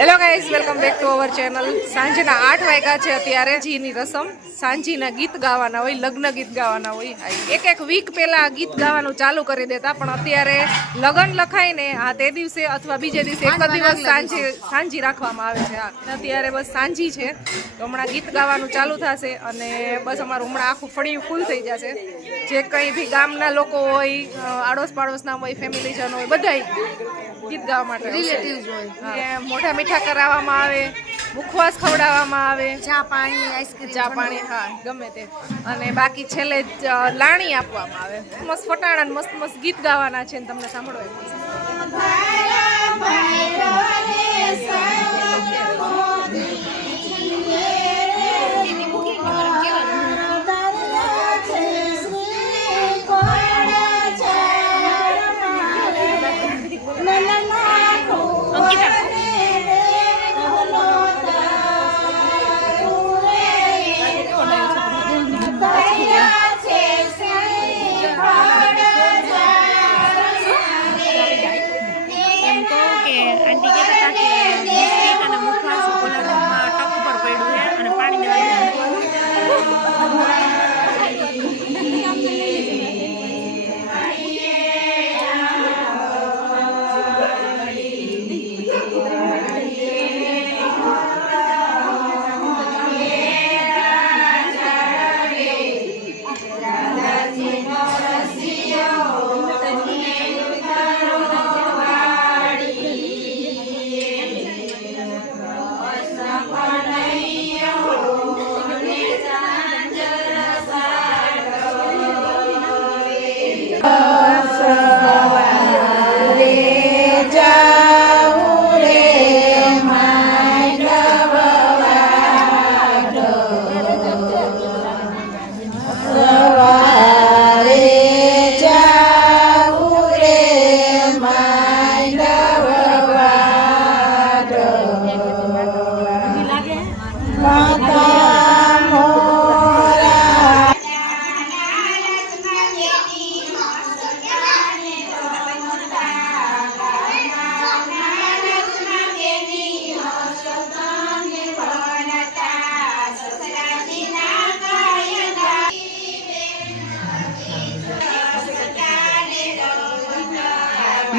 Hello guys, welcome back to our channel. સાંજના 8 વાગ્યા છે અત્યારે. જીની રસમ સાંજીના ગીત ગાવાના હોય, લગ્ન ગીત ગાવાના હોય. એક વીક પહેલા ગીત ગાવાનું ચાલુ કરી દેતા, પણ અત્યારે લગ્ન લખાઈને તે દિવસે અથવા બીજે દિવસે એક જ દિવસ સાંજી રાખવામાં આવે છે. અત્યારે બસ સાંજી છે, તો હમણાં ગીત ગાવાનું ચાલુ થશે અને બસ અમારું હમણાં આખું ફળિયું ફૂલ થઈ જશે. જે કંઈ બી ગામના લોકો હોય, આડોશ પાડોશના હોય, ફેમિલીજન હોય, બધાય ગીત ગાવા માટે રિલેટિવ્સ હોય. મોઢા મીઠા કરાવવામાં આવે, મુખવાસ ખવડાવવામાં આવે, ચા પાણી, આઈસ્ક્રીમ, ચા પાણી, હા ગમે તે. અને બાકી છેલ્લે લાણી આપવામાં આવે. મસ્ત ફટાણા મસ્ત મસ્ત ગીત ગાવાના છે ને તમને સાંભળો.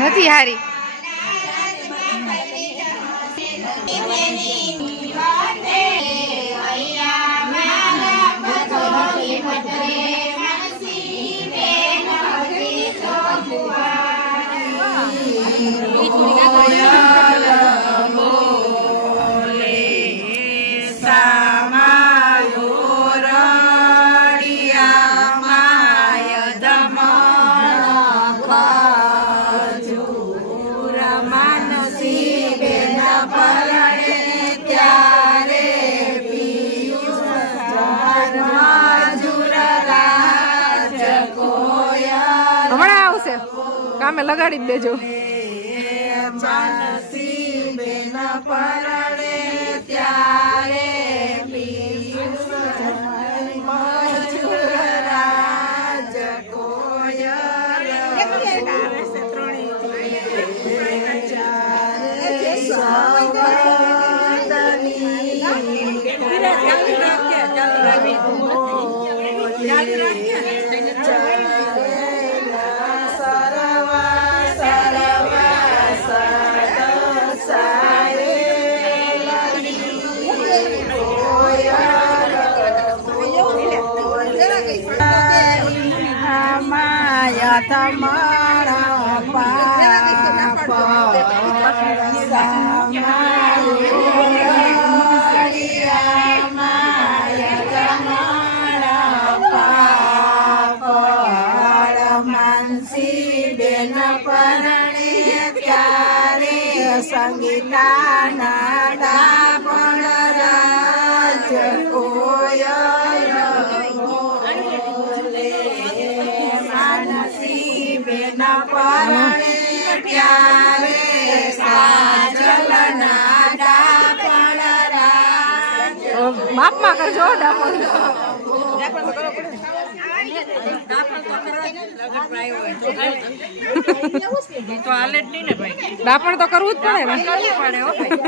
નથી હારી. કામે લગાડી દેજો. તમારા પાપ માનસી બેન પરણે ત્યારે સંગીતા નાડા પણ રાજ માપમાં કરજો. ડાપણ કરો પડે. દાપણ તો કરવું જ પડે ને.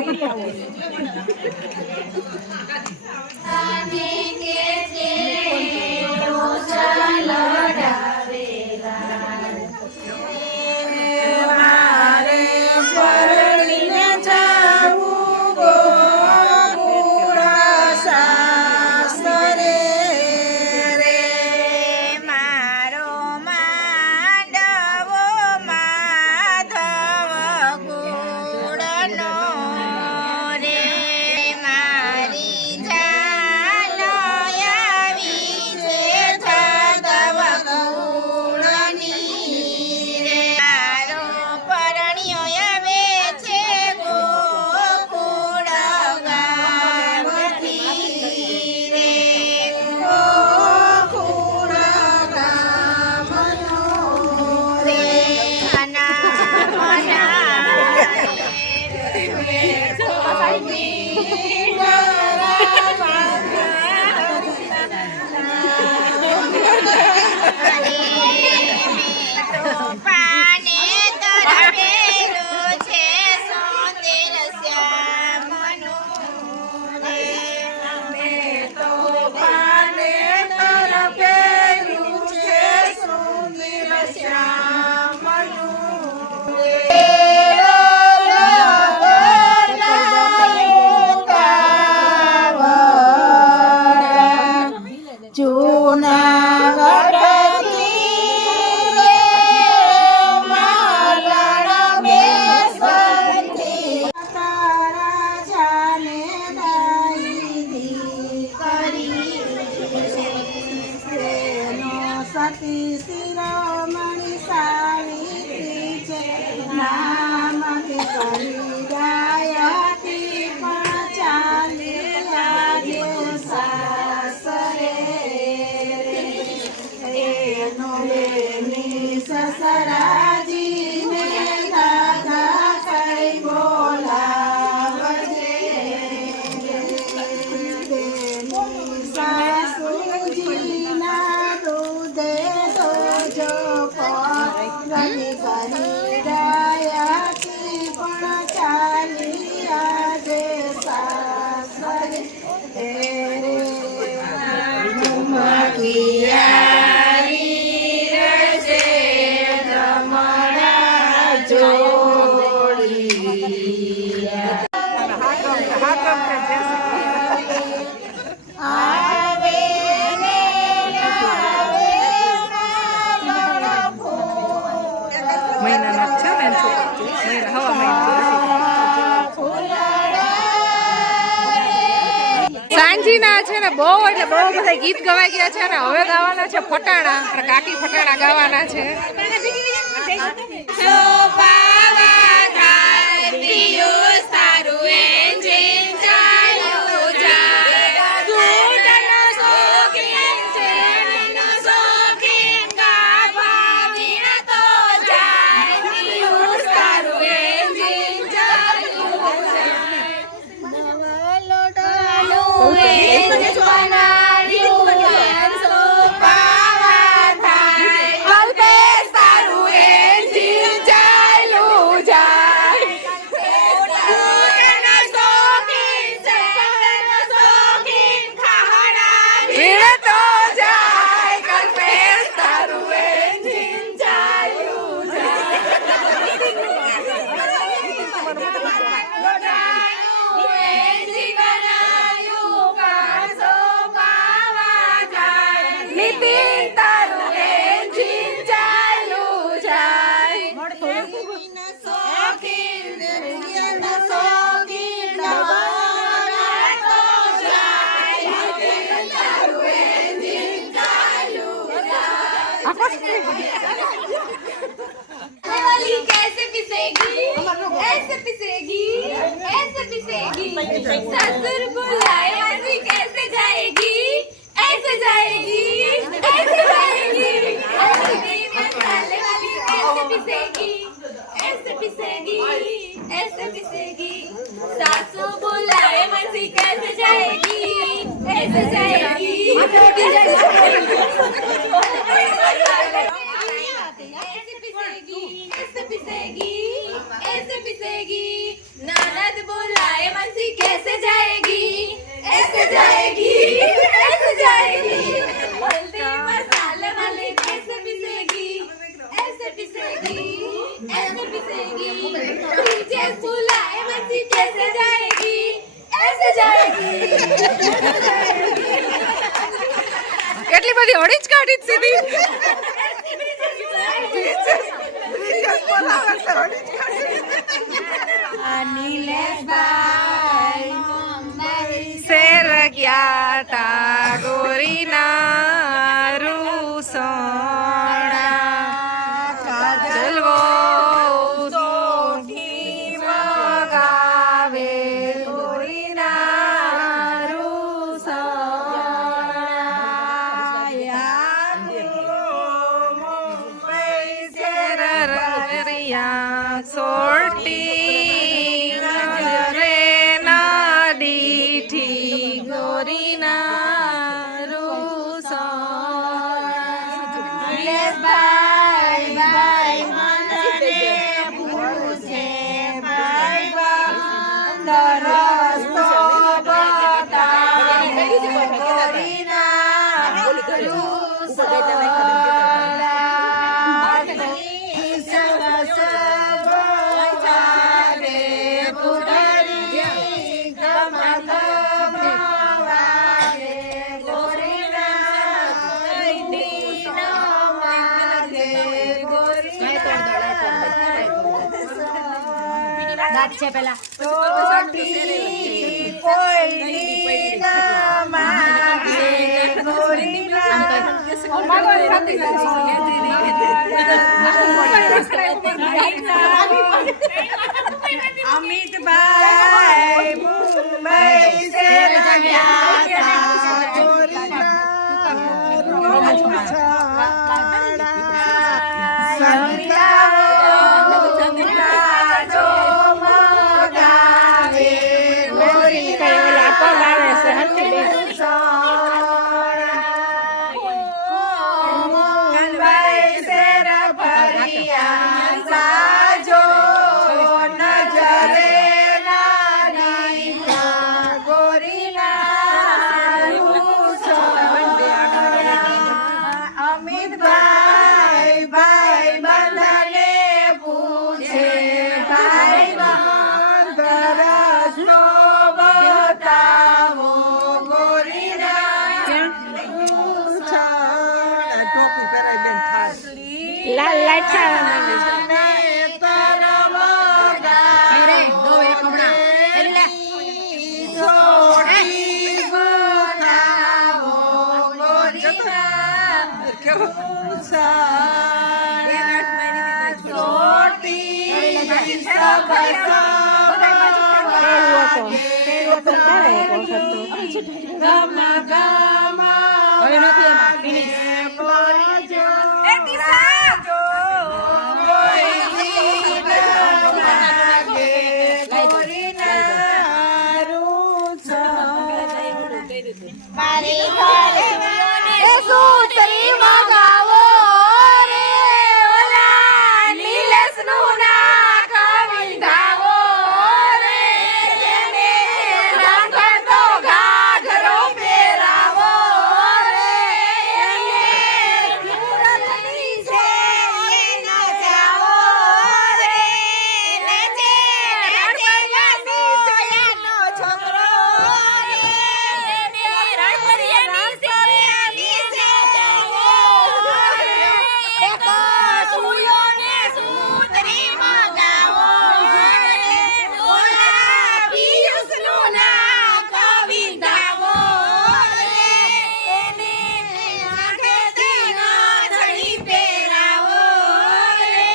સાંજીના છે ને બહુ એટલે બહુ બધા ગીત ગવાઈ ગયા છે ને હવે ગાવાના છે ફટાણા અને કાકી ફટાણા ગાવાના છે. कैसे पिसेगी ऐसे पिसेगी ऐसे पिसेगी ससुर बुलाए मर्जी कैसे जाएगी ऐसे जाएगी ऐसे जाएगी मसाले वाली कैसे पिसेगी ऐसे पिसेगी सासू बुलाए मर्जी कैसे जाएगी ऐसे जाएगी ऐसे पिसेगी ननद बुलाए मनसी कैसे जाएगी ऐसे जाएगी ऐसे जाएगी हल्दी मसाले वाली कैसे पिसेगी ऐसे पिसेगी डीजे बुलाए मनसी कैसे जाएगी ऐसे जाएगी કેટલી બધી હળી જ કાઢી જ સીધી શેર ગયા તા ગોરીના રૂસોણા જલવો સોઠી મગાવે ગોરીના રૂસોણા સોટી નજરે ના દીઠી ગોરીના રૂસોણા ભાઈ ભાઈ મને પૂછે ભાઈ રસ્તો બતાવે ગોરીના રૂસોણા દાંત છે પેલા અમિતભાઈ મુંબઈ સે લાલ લાઈટ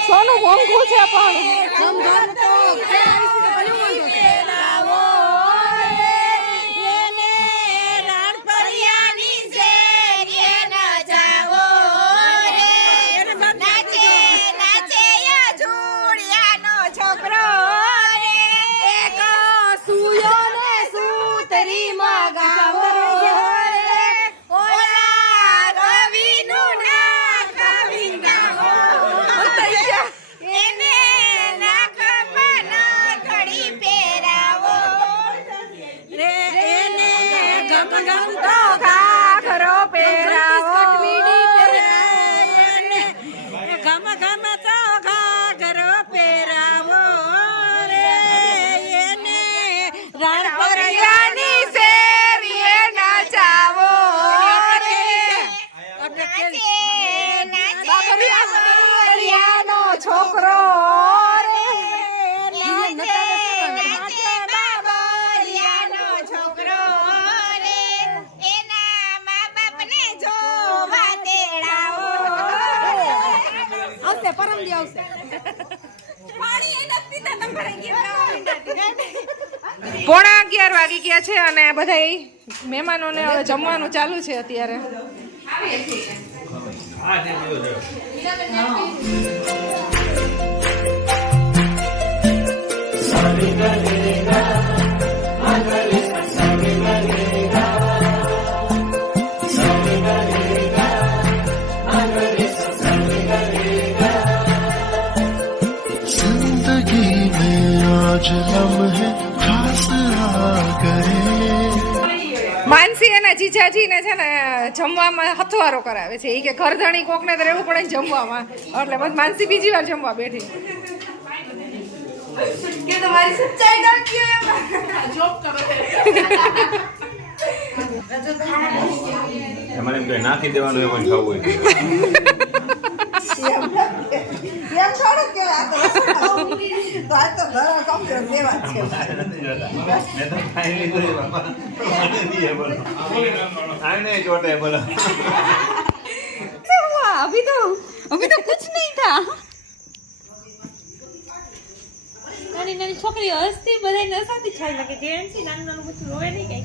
સોનું મોંઘું છે પણ ઘાઘરો પહેરાવો રાણપરિયાની શેરીએ નચાવો રે બાબરિયાનો છોકરો રે બાબરિયાનો છોકરો રે એના મા બાપને જોવા તેડાવો આવશે પરમદી આવશે પાણી એ નથી તો નંબર ગયો 11:15 વાગી ગયા છે અને બધા મહેમાનોને હવે જમવાનું ચાલુ છે અત્યારે जिंदगी में आज लम्हे खास आ गए માનસી એના જીજાજીને છે ને જમવામાં હથવારો કરાવે છે એ કે ઘરધણી કોકને તો રહેવું પડે ને જમવામાં એટલે બસ માનસી બીજી વાર જમવા બેઠી કે તમારી સચ્ચાઈ નાખી એમાં જોબ કરો તમારે એમ કે નાખી દેવાનું એમાં ખાવું હોય એમ થોડું કે આ તો તો ઘર કમ્પ્યુટર દેવા છે મેં તો ખાઈ લીધું છે બાપા મને દીએ બોલો આને ચોટે બોલો अभी तो कुछ नहीं था નાની નાની છોકરીઓ હસતી બધાય નસાતી છાઈ લાગે જેન્ટ્સ નાનું નાનું બધું રોવે નહીં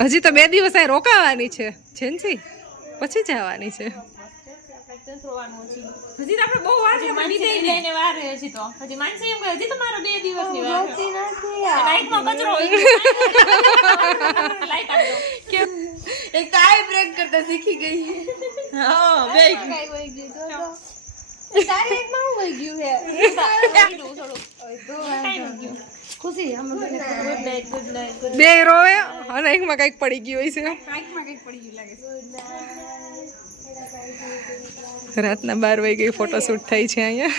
કઈ હજી તો 2 દિવસ અહીં રોકાવાની છે જેન્સી પછી જવાની છે હજી તો આપણે બહુ વાર છે માનસી લઈને વાર છે હજી તો હજી માનસી એમ કહે હજી તો મારો 2 દિવસની વાર છે લાઈટમાં કચરો હોય લાઈટ આપો કે એક ટાઈ બ્રેક કરતા શીખી ગઈ હા બેક કઈ વઈ ગયું તો તારી એક માં વઈ ગયું હે થોડું ખુશી અમે ગુડ નાઈટ બે રોવે અને એકમાં કંઈક પડી ગયું હોય છે રાતના 12 વાગે ફોટોશૂટ થઈ છે અહીંયા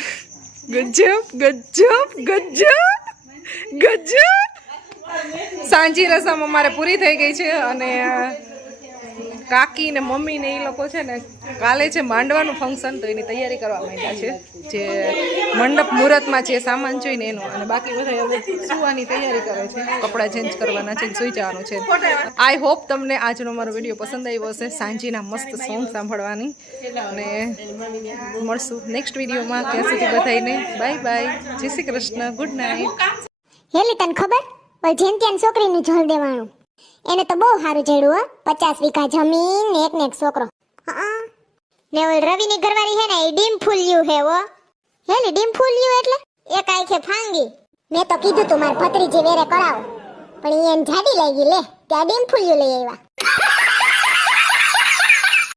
ગજબ સાંજી રસમ અમારે પૂરી થઈ ગઈ છે અને કાકી ને મમ્મી ને એ લોકો છે ને કાલે છે માંડવાનું ફંક્શન તો એની તૈયારી કરવા માંડ્યા છે જે મંડપ મુહૂર્તમાં જે સામાન જોઈને એનો અને બાકી બધા હવે સુવાની તૈયારી કરે છે કપડાં ચેન્જ કરવાના છે સુઈ જવાનું છે આઈ હોપ તમને આજનો મારો વિડીયો પસંદ આવ્યો હશે સાંજીના મસ્ત સોંગ સાંભળવાની અને મળશું નેક્સ્ટ વિડીયોમાં ત્યાં સુધી બધાને બાય બાય જય શ્રી કૃષ્ણ ગુડ નાઇટ હેલી તને ખબર ઓય જેનત્યાન છોકરીનું જળ દેવાનું એને તો બહુ સારું જડ્યું હો 50 વીઘા જમીન ને એક છોકરો હા ને ઓલ રવિની ઘરવાળી હે ને એ ડીમ ફૂલ્યું હે હો હેલી ડીમ ફૂલ્યું એટલે એક આંખે ફાંગી મેં તો કીધું તું માર ભત્રીજી વેરે કરાવો પણ ઈ એને જાડી લાગી લે કે આ ડીમ ફૂલ્યું લઈ આવ્યા